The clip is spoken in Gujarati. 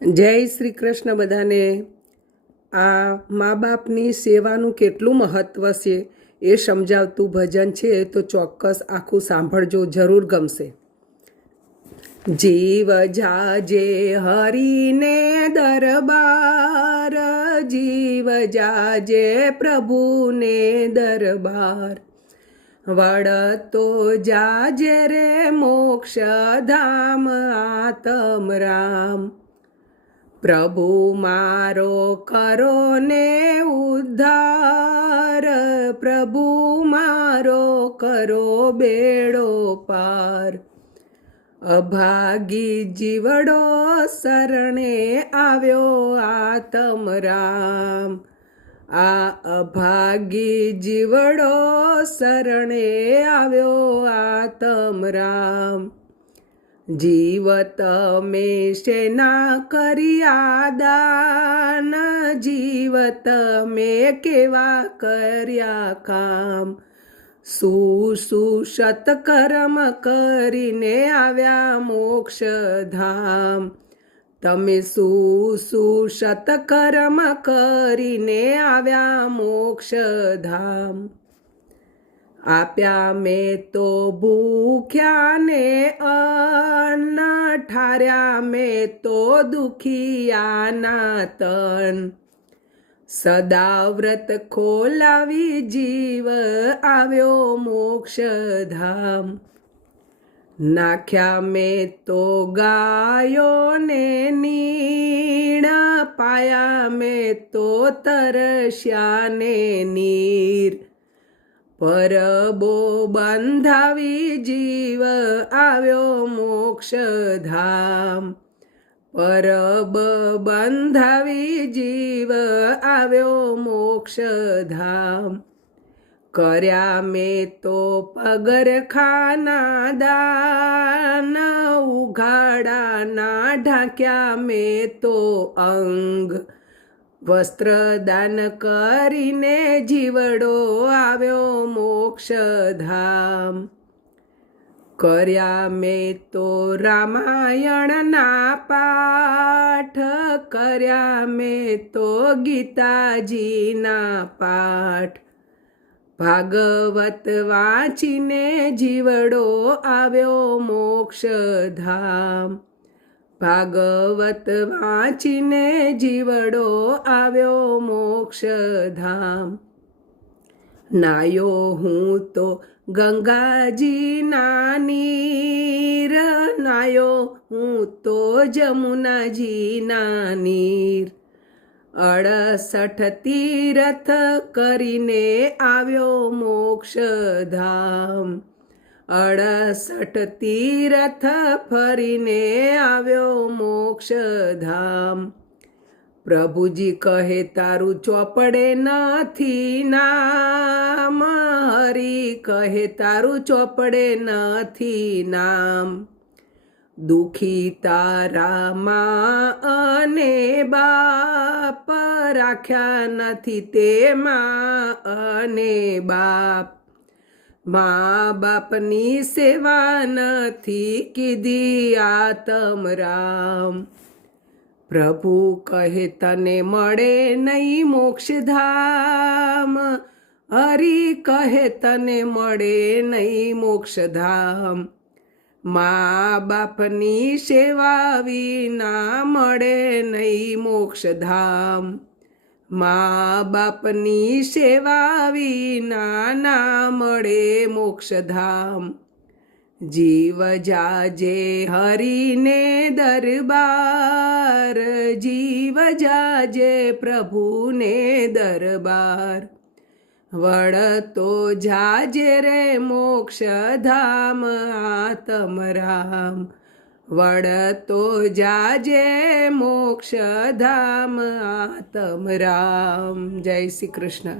જય શ્રી કૃષ્ણ બધાને. આ મા બાપની સેવાનું કેટલું મહત્ત્વ છે એ સમજાવતું ભજન છે, તો ચોક્કસ આખું સાંભળજો, જરૂર ગમશે. જીવ જાજે હરીને દરબાર, જીવ જાજે પ્રભુને દરબાર, વળતો જાજે રે મોક્ષ ધામ આતમ રામ. પ્રભુ મારો કરો ને ઉદ્ધાર, પ્રભુ મારો કરો બેડો પાર. અભાગી જીવડો શરણે આવ્યો આતમ રામ, આ અભાગી જીવડો શરણે આવ્યો આતમ રામ. જીવ તમે શેના કર્યા દાન, જીવ તમે કેવા કર્યા કામ. સત્કર્મ કરીને આવ્યા મોક્ષધામ, તમે સત્કર્મ કરીને આવ્યા મોક્ષધામ. આપ્યા મેં તો ભૂખ્યા ને અન્ન, ઠાર્યા મેં તો દુખિયાના તન. સદા વ્રત ખોલાવી જીવ આવ્યો મોક્ષધામ. નાખ્યા મેં તો ગાયોને નીણ, પાયા મેં તો તરસ્યા ને નીર. પરબો બંધાવી જીવ આવ્યો મોક્ષધામ, પરબ બંધાવી જીવ આવ્યો મોક્ષધામ. કર્યા મેં તો પગરખાના દાન, ઉઘાડાના ઢાંક્યા મેં તો અંગ. વસ્ત્રદાન કરીને જીવડો આવ્યો મોક્ષધામ. કર્યા મેં તો રામાયણના પાઠ, કર્યા મેં તો ગીતાજીના પાઠ. ભાગવત વાંચીને જીવડો આવ્યો મોક્ષધામ, ભાગવત વાંચીને જીવડો આવ્યો મોક્ષધામ. નાયો હું તો ગંગાજીના નીર, નાયો હું તો જમુનાજીના નીર. 68 તીરથ કરીને આવ્યો મોક્ષધામ, 68 તીરથ ફરીને આવ્યો મોક્ષધામ. પ્રભુજી કહે તારું ચોપડે નથી નામ, હરી કહે તારું ચોપડે નથી નામ. દુખી તારા મા અને બાપ, રાખ્યા નથી તે મા અને બાપ. મા બાપની સેવા નથી કીધી આતમ રામ. પ્રભુ કહે તને મળે નહીં મોક્ષધામ, હરી કહે તને મળે નહીં મોક્ષધામ. મા બાપની સેવા વિના મળે નહીં મોક્ષધામ, મા બાપની સેવા વિના ના મળે મોક્ષધામ. જીવ જાજે હરીને દરબાર, જીવ જાજે પ્રભુને દરબાર. વળતો જાજે રે મોક્ષધામ આતમ રામ, વળતો જાજે મોક્ષધામ આતમ રામ. જય શ્રી કૃષ્ણ.